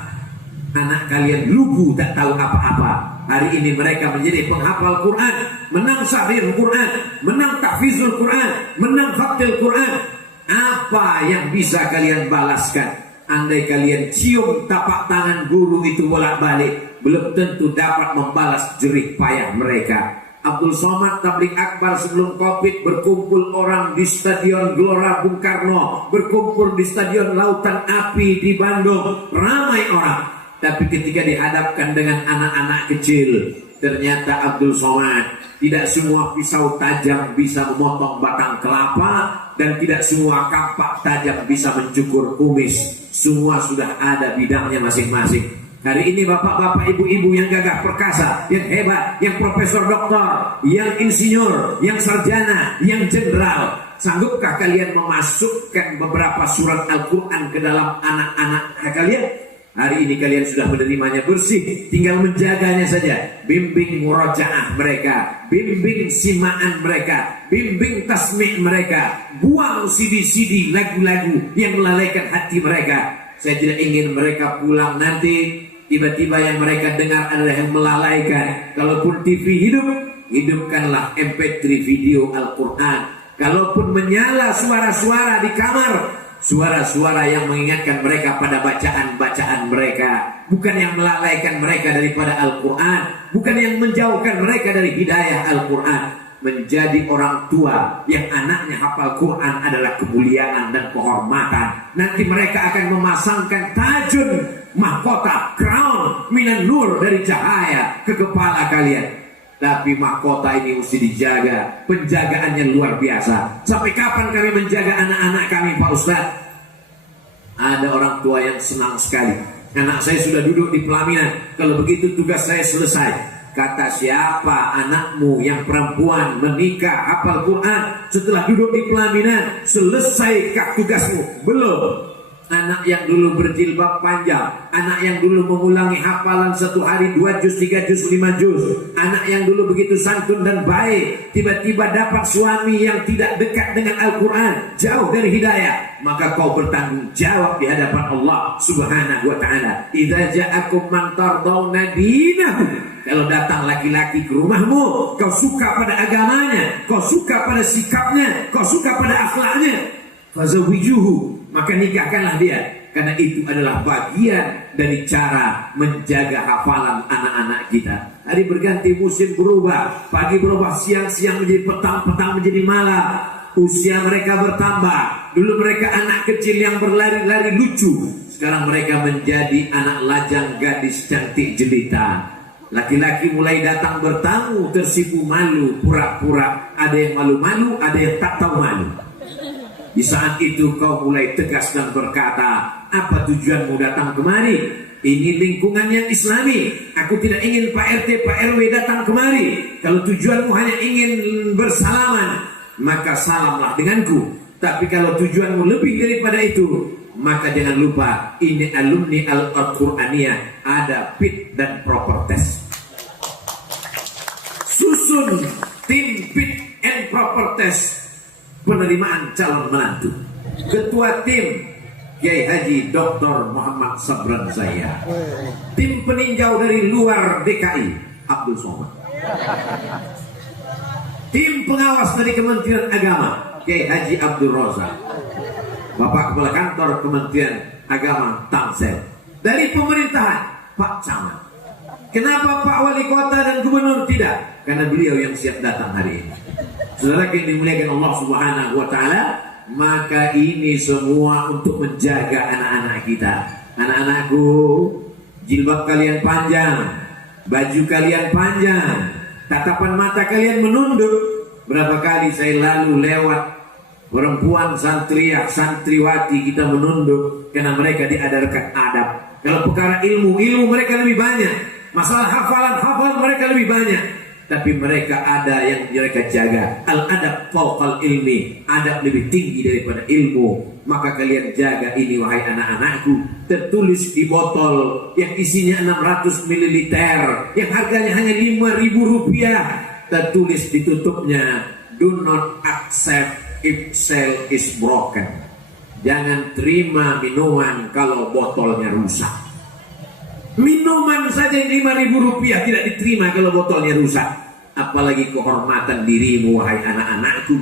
Anak kalian lugu tak tahu apa-apa. Hari ini mereka menjadi penghafal Quran, menang sahih Quran, menang tahfizul Quran, menang khatil Quran. Apa yang bisa kalian balaskan? Andai kalian cium tapak tangan guru itu bolak-balik, belum tentu dapat membalas jerih payah mereka. Abdul Somad Tabligh Akbar sebelum Covid berkumpul orang di Stadion Gelora Bung Karno, berkumpul di Stadion Lautan Api di Bandung, ramai orang. Tapi ketika dihadapkan dengan anak-anak kecil, ternyata Abdul Somad, tidak semua pisau tajam bisa memotong batang kelapa, dan tidak semua kampak tajam bisa mencukur kumis. Semua sudah ada bidangnya masing-masing. Hari ini bapak-bapak, ibu-ibu yang gagah perkasa, yang hebat, yang profesor doktor, yang insinyur, yang sarjana, yang jenderal, sanggupkah kalian memasukkan beberapa surat Al-Quran ke dalam anak-anak kalian? Hari ini kalian sudah menerimanya bersih, tinggal menjaganya saja. Bimbing murajaah mereka, bimbing simaan mereka, bimbing tasmi' mereka, buang CD-CD lagu-lagu yang melalaikan hati mereka. Saya tidak ingin mereka pulang nanti tiba-tiba yang mereka dengar adalah yang melalaikan. Kalaupun TV hidup, hidupkanlah MP3 video Al-Quran. Kalaupun menyala suara-suara di kamar, suara-suara yang mengingatkan mereka pada bacaan-bacaan mereka, bukan yang melalaikan mereka daripada Al-Quran, bukan yang menjauhkan mereka dari hidayah Al-Quran. Menjadi orang tua yang anaknya hafal Quran adalah kemuliaan dan kehormatan. Nanti mereka akan memasangkan tajun, mahkota, crown minan nur dari cahaya ke kepala kalian. Tapi mahkota ini mesti dijaga, penjagaannya luar biasa. Sampai kapan kami menjaga anak-anak kami, Pak Ustaz? Ada orang tua yang senang sekali. Anak saya sudah duduk di pelaminan. Kalau begitu tugas saya selesai. Kata siapa anakmu yang perempuan menikah hafal Quran setelah duduk di pelaminan? Selesaikah tugasmu? Belum. Anak yang dulu berjilbab panjang, anak yang dulu mengulangi hafalan satu hari 2 juz, 3 juz, 5 juz, anak yang dulu begitu santun dan baik, tiba-tiba dapat suami yang tidak dekat dengan Al-Quran, jauh dari hidayah, maka kau bertanggung jawab di hadapan Allah Subhanahu wa ta'ala. Idza ja'akum man tardawna dinahu, kalau datang laki-laki ke rumahmu, kau suka pada agamanya, kau suka pada sikapnya, kau suka pada akhlaknya, fazawijuhu, maka nikahkanlah dia. Karena itu adalah bagian dari cara menjaga hafalan anak-anak kita. Hari berganti, musim berubah, pagi berubah, siang menjadi petang, petang menjadi malam. Usia mereka bertambah. Dulu mereka anak kecil yang berlari-lari lucu, sekarang mereka menjadi anak lajang, gadis cantik jelita. Laki-laki mulai datang bertamu, tersipu malu, pura-pura ada yang malu-malu, ada yang tak tahu malu. Di saat itu kau mulai tegas dan berkata, apa tujuanmu datang kemari? Ini lingkungan yang islami. Aku tidak ingin Pak RT, Pak RW datang kemari. Kalau tujuanmu hanya ingin bersalaman, maka salamlah denganku. Tapi kalau tujuanmu lebih daripada itu, maka jangan lupa, ini alumni Al-Quraniyah, ada fit dan proper test. Susun tim fit and proper test penerimaan calon menantu. Ketua tim Kiai Haji Dr. Muhammad Sabran saya. Tim peninjau dari luar DKI Abdul Somad. Tim pengawas dari Kementerian Agama Kiai Haji Abdul Rozak. Bapak Kepala Kantor Kementerian Agama Tangsel. Dari pemerintahan Pak Camat. Kenapa Pak Wali Kota dan Gubernur tidak? Karena beliau yang siap datang hari ini. Saudara yang dimuliakan Allah Subhanahu wa Ta'ala, maka ini semua untuk menjaga anak-anak kita. Anak-anakku, jilbab kalian panjang, baju kalian panjang, tatapan mata kalian menunduk. Berapa kali saya lalu lewat perempuan santriah, santriwati, kita menunduk karena mereka diajarkan adab. Kalau perkara ilmu mereka lebih banyak. Masalah hafalan mereka lebih banyak. Tapi mereka ada yang mereka jaga. Al-adab fawqal ilmi. Adab lebih tinggi daripada ilmu. Maka kalian jaga ini wahai anak-anakku. Tertulis di botol yang isinya 600 ml, yang harganya hanya 5.000 rupiah. Tertulis di tutupnya, do not accept if cell is broken. Jangan terima minuman kalau botolnya rusak. Minuman saja yang 5.000 rupiah tidak diterima kalau botolnya rusak. Apalagi kehormatan dirimu wahai anak-anakku.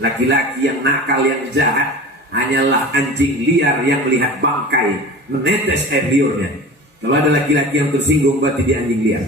Laki-laki yang nakal, yang jahat hanyalah anjing liar yang melihat bangkai menetes air liurnya. Kalau ada laki-laki yang tersinggung, berarti dia anjing liar.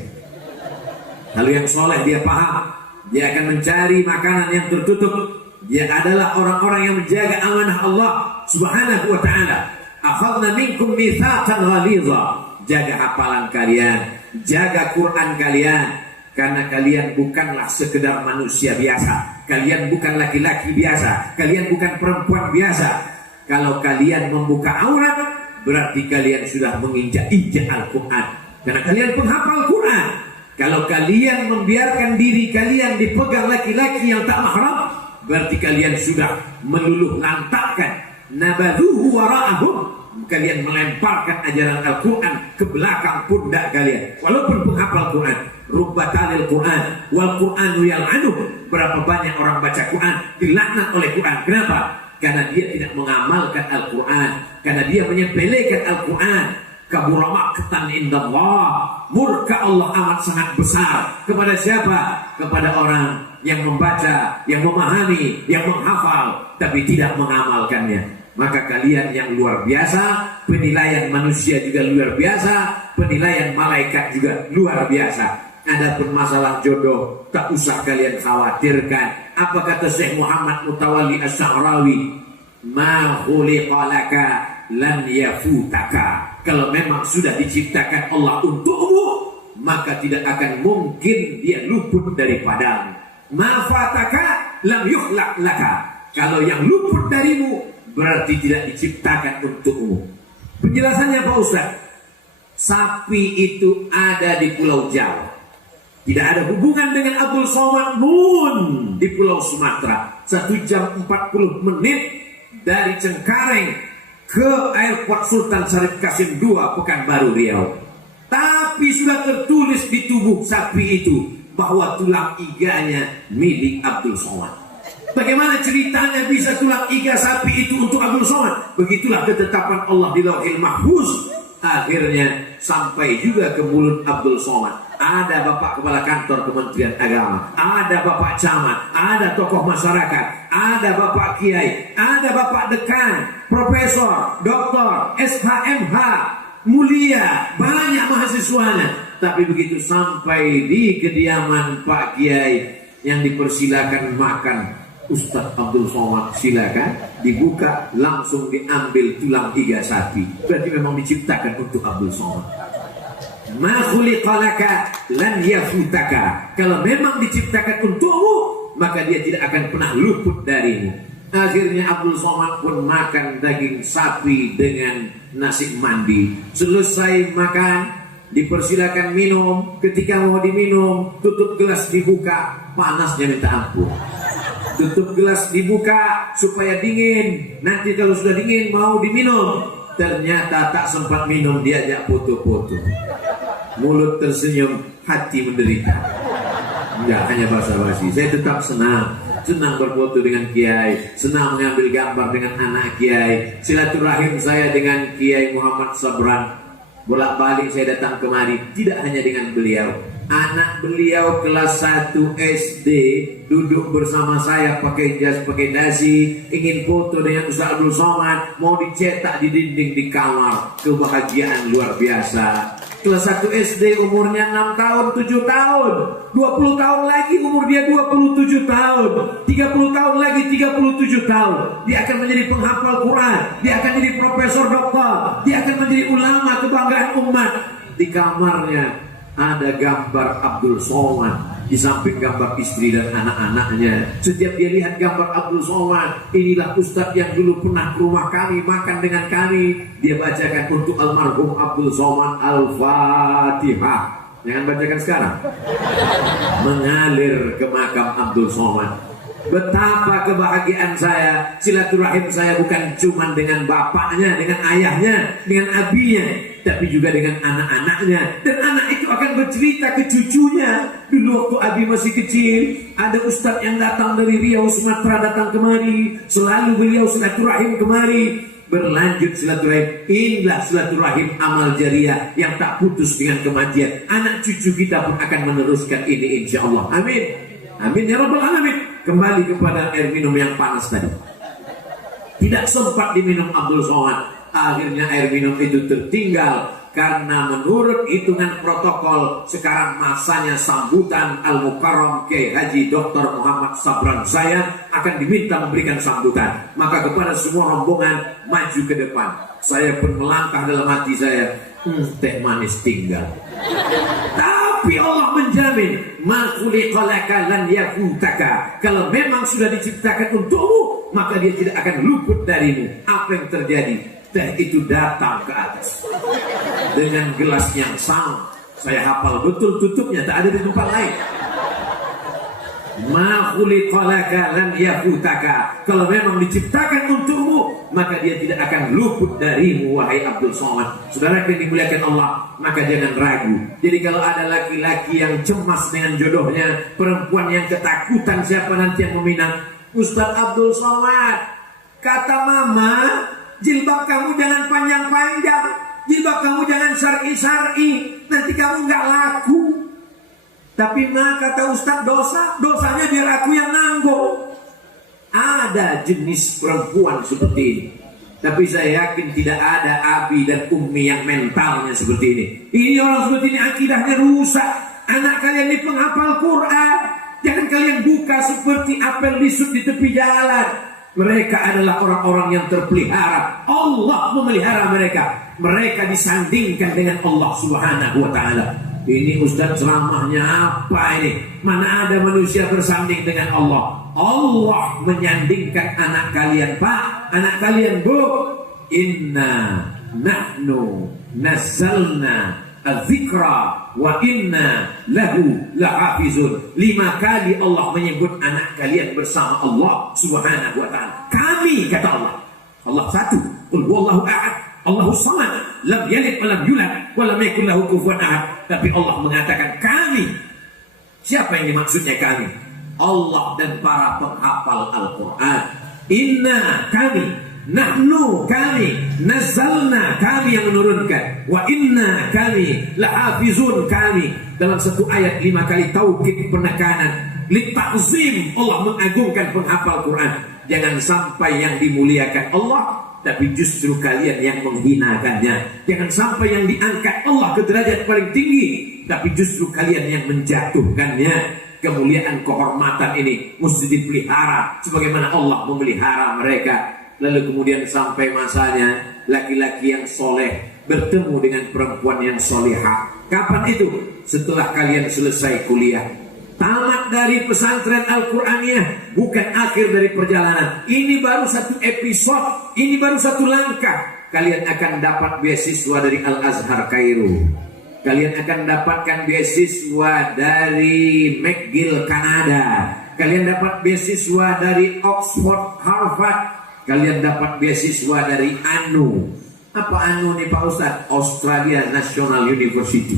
Kalau yang soleh dia paham, dia akan mencari makanan yang tertutup. Dia adalah orang-orang yang menjaga amanah Allah Subhanahu wa Ta'ala. Akhadna minkum mitsaqan ghalidha. Jaga hafalan kalian, jaga Quran kalian, karena kalian bukanlah sekedar manusia biasa. Kalian bukan laki-laki biasa, kalian bukan perempuan biasa. Kalau kalian membuka aurat, berarti kalian sudah menginjak-injak Al-Quran, karena kalian penghafal Quran. Kalau kalian membiarkan diri kalian dipegang laki-laki yang tak mahram, berarti kalian sudah meluluh lantakkan nabadhuhu wara'ahum. Kalian melemparkan ajaran Al-Quran ke belakang pundak kalian. Walaupun penghafal Quran, rubbatalil Quran wal Quranu yal'anuh. Berapa banyak orang baca Quran dilaknat oleh Quran. Kenapa? Karena dia tidak mengamalkan Al-Quran, karena dia menyepelekan Al-Quran. Kabura maqtan indallah. Murka Allah amat sangat besar. Kepada siapa? Kepada orang yang membaca, yang memahami, yang menghafal, tapi tidak mengamalkannya. Maka kalian yang luar biasa, penilaian manusia juga luar biasa, penilaian malaikat juga luar biasa. Adapun masalah jodoh, tak usah kalian khawatirkan. Apa kata Syekh Muhammad Mutawalli Asy'arawi? Ma khuliqa laka lan yafutaka. Kalau memang sudah diciptakan Allah untukmu, maka tidak akan mungkin dia luput daripadamu. Ma fataka lam yukhlaq laka. Kalau yang luput darimu, berarti tidak diciptakan untukmu. Penjelasannya Pak Ustaz, sapi itu ada di Pulau Jawa, tidak ada hubungan dengan Abdul Somad pun di Pulau Sumatera. 1 jam 40 menit dari Cengkareng ke Airport Sultan Syarif Qasim II, Pekanbaru Riau. Tapi sudah tertulis di tubuh sapi itu bahwa tulang iganya milik Abdul Somad. Bagaimana ceritanya bisa tulang iga sapi itu untuk Abdul Somad? Begitulah ketetapan Allah di Lauhil Mahfuz. Akhirnya sampai juga ke mulut Abdul Somad. Ada Bapak Kepala Kantor Kementerian Agama, ada Bapak Camat, ada tokoh masyarakat, ada Bapak Kiai, ada Bapak Dekan, Profesor, Doktor, SHMH, mulia, banyak mahasiswanya. Tapi begitu sampai di kediaman Pak Kiai yang dipersilakan makan, Ustaz Abdul Somad silakan, dibuka, langsung diambil tulang iga sapi. Berarti memang diciptakan untuk Abdul Somad. Ma khuliqa laka lan yafutaka. Kalau memang diciptakan untukmu, maka dia tidak akan pernah luput darimu. Akhirnya Abdul Somad pun makan daging sapi dengan nasi mandi. Selesai makan, dipersilakan minum. Ketika mau diminum, tutup gelas dibuka, panasnya minta ampun. Tutup gelas dibuka supaya dingin. Nanti kalau sudah dingin mau diminum, ternyata tak sempat minum, diajak foto-foto. Mulut tersenyum, hati menderita. Enggak, hanya basa-basi. Saya tetap senang berfoto dengan Kiai, senang mengambil gambar dengan anak Kiai. Silaturahim saya dengan Kiai Muhammad Sabran, bolak-balik saya datang kemari, tidak hanya dengan beliau. Anak beliau kelas 1 SD duduk bersama saya pakai jas, pakai dasi, ingin foto dengan Ustaz Abdul Somad, mau dicetak di dinding di kamar. Kebahagiaan luar biasa. Kelas 1 SD umurnya 6 tahun, 7 tahun, 20 tahun lagi umur dia 27 tahun, 30 tahun lagi 37 tahun. Dia akan menjadi penghafal Quran, dia akan jadi profesor doktor, dia akan menjadi ulama kebanggaan umat. Di kamarnya ada gambar Abdul Somad, di samping gambar istri dan anak-anaknya. Setiap dia lihat gambar Abdul Somad, inilah Ustadz yang dulu pernah ke rumah kami, makan dengan kami. Dia bacakan untuk almarhum Abdul Somad Al-Fatihah. Jangan bacakan sekarang. Mengalir ke makam Abdul Somad. Betapa kebahagiaan saya, silaturahim saya bukan cuma dengan bapaknya, dengan ayahnya, dengan abinya, tapi juga dengan anak-anaknya. Dan anak itu akan bercerita ke cucunya. Dulu waktu abi masih kecil, ada ustadz yang datang dari Riau, Sumatera datang kemari. Selalu beliau silaturahim kemari. Berlanjut silaturahim. Inilah silaturahim amal jariah yang tak putus dengan kematian. Anak cucu kita pun akan meneruskan ini insya Allah. Amin. Amin ya Rabbal Alamin. Kembali kepada air minum yang panas tadi. Tidak sempat diminum Abdul Somad. Akhirnya air minum itu tertinggal karena menurut hitungan protokol sekarang masanya sambutan Al-Mukarram Kiai Haji Dr. Muhammad Sabran saya akan diminta memberikan sambutan. Maka kepada semua rombongan maju ke depan. Saya pun melangkah dalam hati saya, teh manis tinggal. Tapi Allah menjamin, ma khuliqa laka lan yakutaka. Kalau memang sudah diciptakan untukmu, maka dia tidak akan luput darimu. Apa yang terjadi? Teh itu datang ke atas dengan gelas yang sama. Saya hafal betul tutupnya, tak ada di tempat lain. Ma khuliqa laka lan yakutaka. Kalau memang diciptakan untukmu, maka dia tidak akan luput darimu, wahai Abdul Somad. Saudara yang dimuliakan Allah, maka jangan ragu. Jadi kalau ada laki-laki yang cemas dengan jodohnya, perempuan yang ketakutan siapa nanti yang meminang, Ustadz Abdul Somad, kata mama, jilbab kamu jangan panjang-panjang, jilbab kamu jangan syar'i-syar'i, nanti kamu nggak laku. Tapi ma, kata Ustadz, dosanya biar aku yang nanggung. Ada jenis perempuan seperti ini. Tapi saya yakin tidak ada abi dan ummi yang mentalnya seperti ini. Ini orang seperti ini akidahnya rusak. Anak kalian ini penghafal Quran. Jangan kalian buka seperti apel bisut di tepi jalan. Mereka adalah orang-orang yang terpelihara. Allah memelihara mereka. Mereka disandingkan dengan Allah Subhanahu wa ta'ala. Ini Ustaz ceramahnya apa ini? Mana ada manusia bersanding dengan Allah? Allah menyandingkan anak kalian, Pak, anak kalian, Bu. Inna nahnu nazzalna adzikra wa inna lahu lahafizun. 5 kali Allah menyebut anak kalian bersama Allah Subhanahu wa ta'ala. Kami, kata Allah. Allah satu. Qul huwallahu ahad. Allahus samad, lam yalid wa lam yulad wa lam yakul lahu kufuwan ahad. Tapi Allah mengatakan kami. Siapa yang dimaksudnya kami? Allah dan para penghafal Al-Quran. Inna, kami, nahnu, kami, nazzalna, kami yang menurunkan, wa inna, kami, lahafizun, kami. Dalam satu ayat 5 kali taukid penekanan. Litakzim, Allah mengagungkan penghafal Quran. Jangan sampai yang dimuliakan Allah, tapi justru kalian yang menghinakannya. Jangan sampai yang diangkat Allah ke derajat paling tinggi, tapi justru kalian yang menjatuhkannya. Kemuliaan kehormatan ini mesti dipelihara sebagaimana Allah memelihara mereka. Lalu kemudian sampai masanya laki-laki yang soleh bertemu dengan perempuan yang solehah. Kapan itu? Setelah kalian selesai kuliah, tamat dari pesantren Al-Quraniyah, bukan akhir dari perjalanan. Ini baru satu episode, ini baru satu langkah. Kalian akan dapat beasiswa dari Al-Azhar Kairo. Kalian akan dapatkan beasiswa dari McGill Kanada. Kalian dapat beasiswa dari Oxford Harvard. Kalian dapat beasiswa dari ANU. Apa ANU nih Pak Ustadz? Australia National University.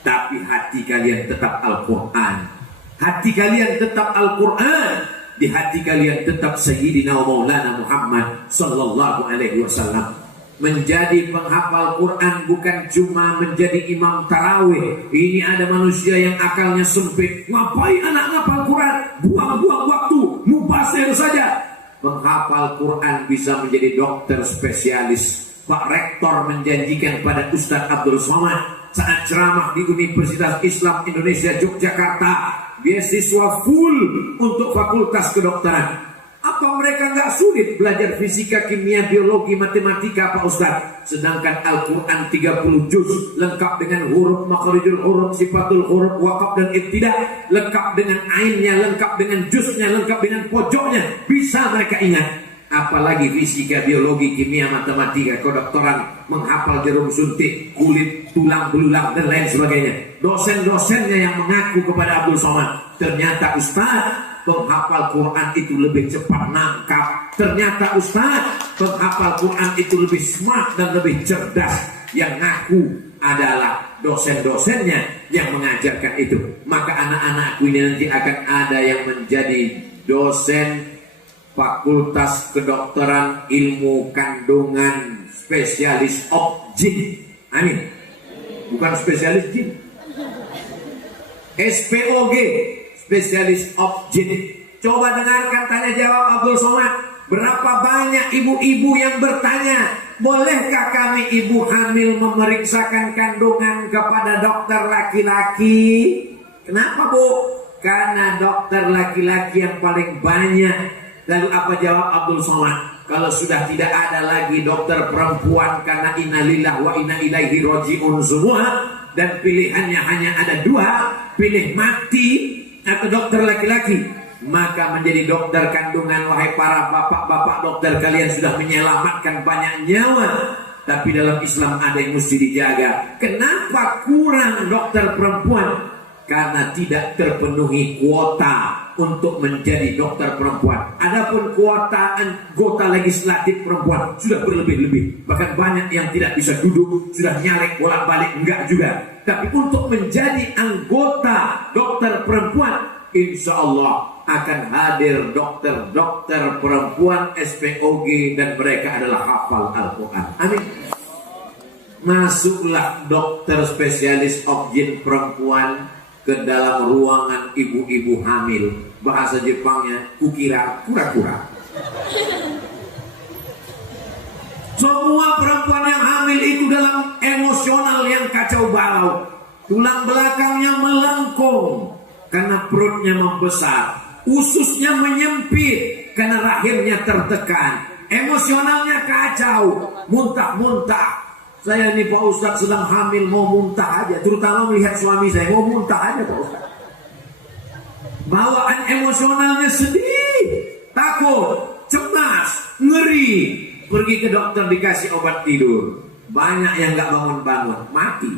Tapi hati kalian tetap Al-Quran. Hati kalian tetap Al-Quran. Di hati kalian tetap Sayyidina Maulana Muhammad Sallallahu Alaihi Wasallam. Menjadi penghafal Quran bukan cuma menjadi imam tarawih. Ini ada manusia yang akalnya sempit. Ngapain anak ngapal Quran? Buang-buang waktu, mubazir saja. Penghafal Quran bisa menjadi dokter spesialis. Pak Rektor menjanjikan pada Ustadz Abdul Somad saat ceramah di Universitas Islam Indonesia Yogyakarta, beasiswa full untuk fakultas kedokteran. Apa mereka nggak sulit belajar fisika, kimia, biologi, matematika Pak Ustadz? Sedangkan Al-Quran 30 juz lengkap dengan huruf, makharijul huruf, sifatul huruf, waqaf dan ibtidah, lengkap dengan ainnya, lengkap dengan juznya, lengkap dengan pojoknya, bisa mereka ingat. Apalagi fisika, biologi, kimia, matematika, kedokteran, menghafal jarum suntik, kulit, tulang belulang dan lain sebagainya. Dosen-dosennya yang mengaku kepada Abdul Somad, ternyata Ustaz, penghafal Quran itu lebih cepat nangkap. Ternyata Ustaz, penghafal Quran itu lebih smart dan lebih cerdas. Yang ngaku adalah dosen-dosennya yang mengajarkan itu. Maka anak-anakku ini nanti akan ada yang menjadi dosen Fakultas Kedokteran Ilmu Kandungan spesialis objin. Amin. Bukan spesialis jin. SPOG, spesialis objin. Coba dengarkan tanya jawab Abdul Somad. Berapa banyak ibu-ibu yang bertanya, bolehkah kami ibu hamil memeriksakan kandungan kepada dokter laki-laki? Kenapa Bu? Karena dokter laki-laki yang paling banyak. Lalu apa jawab Abdul Somad? Kalau sudah tidak ada lagi dokter perempuan karena innalillah wa inna ilaihi raji'un semua, dan pilihannya hanya ada dua, pilih mati atau dokter laki-laki, maka menjadi dokter kandungan. Wahai para bapak-bapak dokter, kalian sudah menyelamatkan banyak nyawa. Tapi dalam Islam ada yang mesti dijaga. Kenapa kurang dokter perempuan? Karena tidak terpenuhi kuota untuk menjadi dokter perempuan. Adapun kuota anggota legislatif perempuan sudah berlebih-lebih. Bahkan banyak yang tidak bisa duduk, sudah nyalek bolak-balik, enggak juga. Tapi untuk menjadi anggota dokter perempuan, insya Allah akan hadir dokter-dokter perempuan SPOG dan mereka adalah hafal Al-Quran. Amin. Masuklah dokter spesialis objin perempuan ke dalam ruangan ibu-ibu hamil. Bahasa Jepangnya kukira kura-kura. Semua perempuan yang hamil itu dalam emosional yang kacau balau. Tulang belakangnya melengkung karena perutnya membesar, ususnya menyempit karena rahimnya tertekan, emosionalnya kacau, muntah-muntah. Saya ini Pak Ustadz sedang hamil, mau muntah aja, terutama melihat suami saya, mau muntah aja Pak Ustadz. Bawaan emosionalnya sedih, takut, cemas, ngeri. Pergi ke dokter dikasih obat tidur, banyak yang gak bangun-bangun, mati.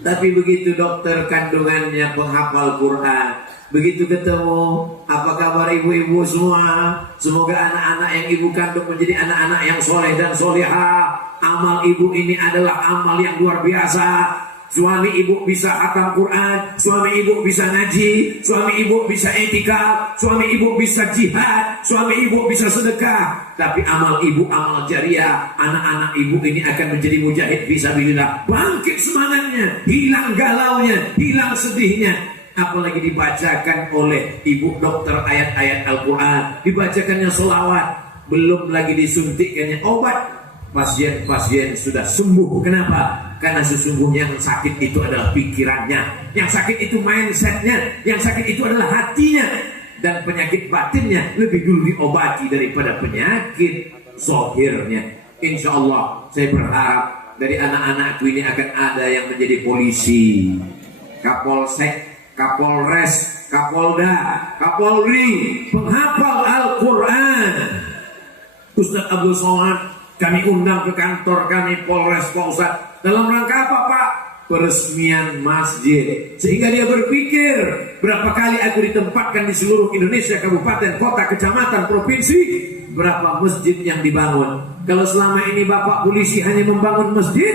Tapi begitu dokter kandungannya penghafal Quran, begitu ketemu, apa kabar ibu-ibu semua? Semoga anak-anak yang ibu kandung menjadi anak-anak yang soleh dan solehah. Amal ibu ini adalah amal yang luar biasa. Suami ibu bisa khatam Quran, suami ibu bisa ngaji, suami ibu bisa etika, suami ibu bisa jihad, suami ibu bisa sedekah. Tapi amal ibu, amal jariah. Anak-anak ibu ini akan menjadi mujahid fisabilillah. Bangkit semangatnya, hilang galaunya, hilang sedihnya. Apalagi dibacakan oleh ibu dokter ayat-ayat Al-Quran, dibacakannya selawat, belum lagi disuntikkannya obat. Pasien-pasien sudah sembuh. Kenapa? Karena sesungguhnya yang sakit itu adalah pikirannya, yang sakit itu mindsetnya, yang sakit itu adalah hatinya. Dan penyakit batinnya lebih dulu diobati daripada penyakit zahirnya. Insya Allah saya berharap dari anak-anakku ini akan ada yang menjadi polisi, kapolsek, kapolres, kapolda, kapolri, penghafal Al-Quran. Ustaz Abdul Somad kami undang ke kantor kami Polres Pak Ustaz. Dalam rangka apa Pak? Peresmian masjid. Sehingga dia berpikir, berapa kali aku ditempatkan di seluruh Indonesia, kabupaten, kota, kecamatan, provinsi, berapa masjid yang dibangun. Kalau selama ini Bapak polisi hanya membangun masjid,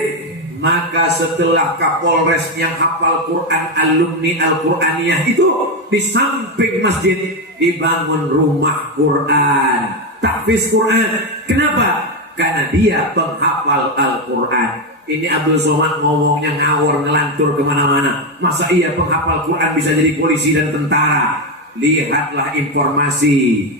maka setelah Kapolres yang hafal Quran, alumni Al-Quraniyah itu, di samping masjid dibangun rumah Quran, tahfiz Quran. Kenapa? karena dia penghafal Al-Quran. Ini Abdul Somad ngomongnya ngawur ngelantur kemana-mana. Masa iya penghafal Quran bisa jadi polisi dan tentara? Lihatlah informasi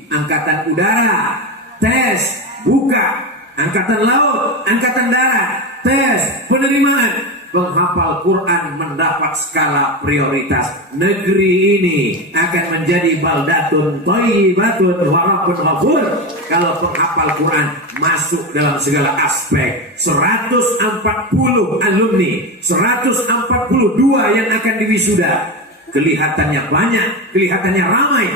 Angkatan Udara, tes, buka. Angkatan Laut, Angkatan Darat, tes, penerimaan. Penghafal Quran mendapat skala prioritas. Negeri ini akan menjadi baldatun thayyibatun wa rabbun ghafur kalau penghafal Quran masuk dalam segala aspek. 140 alumni, 142 yang akan diwisuda. Kelihatannya banyak, kelihatannya ramai,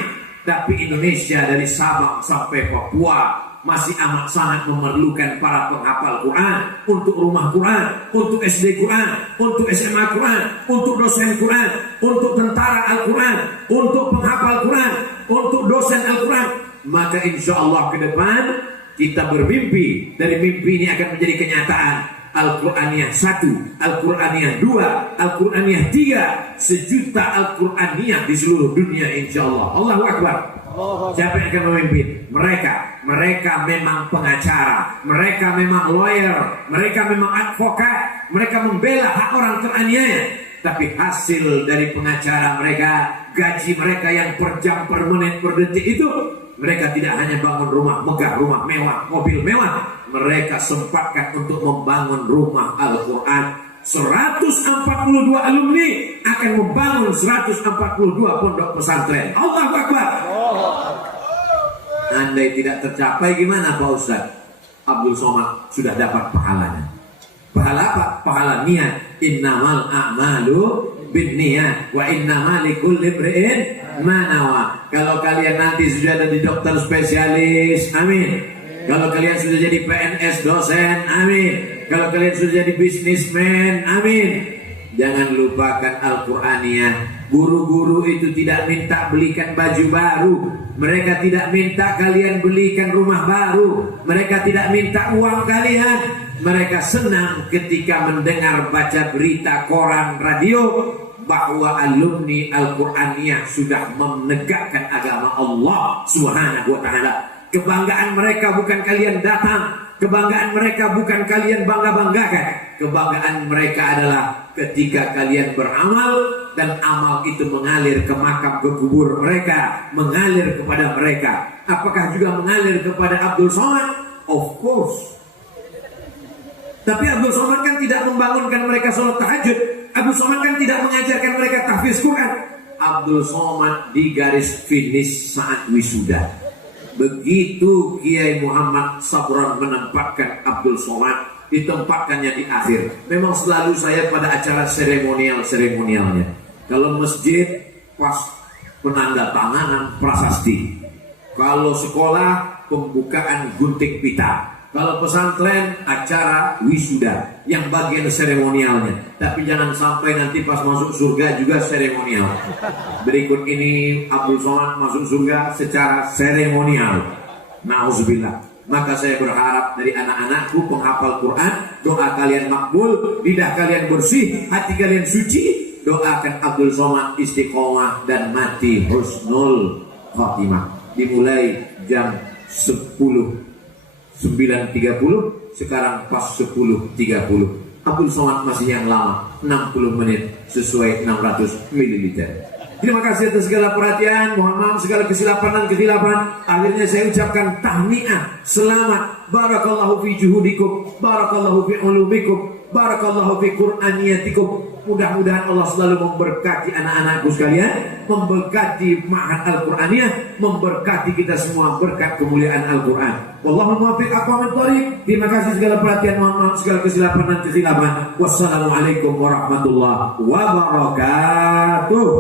tapi Indonesia dari Sabang sampai Papua masih amat sangat memerlukan para penghafal Quran untuk rumah Quran, untuk SD Quran, untuk SMA Quran, untuk dosen Quran, untuk tentara Al-Quran, untuk penghafal Quran, untuk dosen Al-Quran. Maka insya Allah ke depan kita bermimpi, dari mimpi ini akan menjadi kenyataan. Al-Quraniyah 1, Al-Quraniyah 2, Al-Quraniyah 3, 1 juta Al-Quraniyah di seluruh dunia insya Allah. Allahu Akbar. Siapa yang akan memimpin? Mereka memang pengacara, mereka memang lawyer, mereka memang advokat, mereka membela hak orang teraniaya. Tapi hasil dari pengacara mereka, gaji mereka yang per jam, per menit, per detik itu, mereka tidak hanya bangun rumah megah, rumah mewah, mobil mewah, mereka sempatkan untuk membangun rumah Al-Quran. 142 alumni akan membangun 142 pondok pesantren. Allahu Akbar. Andai tidak tercapai gimana Pak Ustaz? Abdul Somad sudah dapat pahalanya. Pahala apa? Pahala niat. Innamal a'malu binniyat wa innamal likulli imri'in ma nawa. Kalau kalian nanti sudah ada di dokter spesialis, amin. Kalau kalian sudah jadi PNS dosen, amin. Kalau kalian sudah jadi bisnismen, amin. Jangan lupakan Al-Quraniyah. Guru-guru itu tidak minta belikan baju baru. Mereka tidak minta kalian belikan rumah baru. Mereka tidak minta uang kalian. Mereka senang ketika mendengar baca berita koran, radio bahwa alumni Al-Quraniyah sudah menegakkan agama Allah Subhanahu wa ta'ala. Kebanggaan mereka bukan kalian datang, kebanggaan mereka bukan kalian bangga-banggakan. Kebanggaan mereka adalah ketika kalian beramal dan amal itu mengalir ke makam, ke kubur mereka, mengalir kepada mereka. Apakah juga mengalir kepada Abdul Somad? Of course. Tapi Abdul Somad kan tidak membangunkan mereka sholat tahajud. Abdul Somad kan tidak mengajarkan mereka tahfiz Quran. Abdul Somad di garis finish saat wisuda. Begitu Kiai Muhammad Sabran menempatkan Abdul Somad, ditempatkannya di akhir. Memang selalu saya pada acara seremonialnya. Kalau masjid pas penandatanganan prasasti. Kalau sekolah pembukaan gunting pita. Kalau pesantren acara wisuda yang bagian seremonialnya. Tapi jangan sampai nanti pas masuk surga juga seremonial. Berikut ini Abdul Somad masuk surga secara seremonial. Nauzubillah. Maka saya berharap dari anak-anakku penghafal Quran, doa kalian makbul, lidah kalian bersih, hati kalian suci. Doakan Abdul Somad istiqomah dan mati husnul khotimah. Dimulai jam 9.30, sekarang pas 10.30. Abdul Somad masih yang lama, 60 menit sesuai 600 ml. Terima kasih atas segala perhatian. Mohon maaf segala kesilapan dan ketilapan. Akhirnya saya ucapkan tahniah, selamat, barakallahu fi juhudikum, barakallahu fi ulumikum, barakallahu fi qur'aniyatikum. Mudah-mudahan Allah selalu memberkati anak-anakku sekalian, memberkati Ma'had Al-Quraniyah, memberkati kita semua berkat kemuliaan Al-Quran. Wallahu muwaffiq aqwamit thoriq. Terima kasih segala perhatian, mohon maaf segala kesilapan dan ketilapan. Wassalamualaikum warahmatullahi wabarakatuh.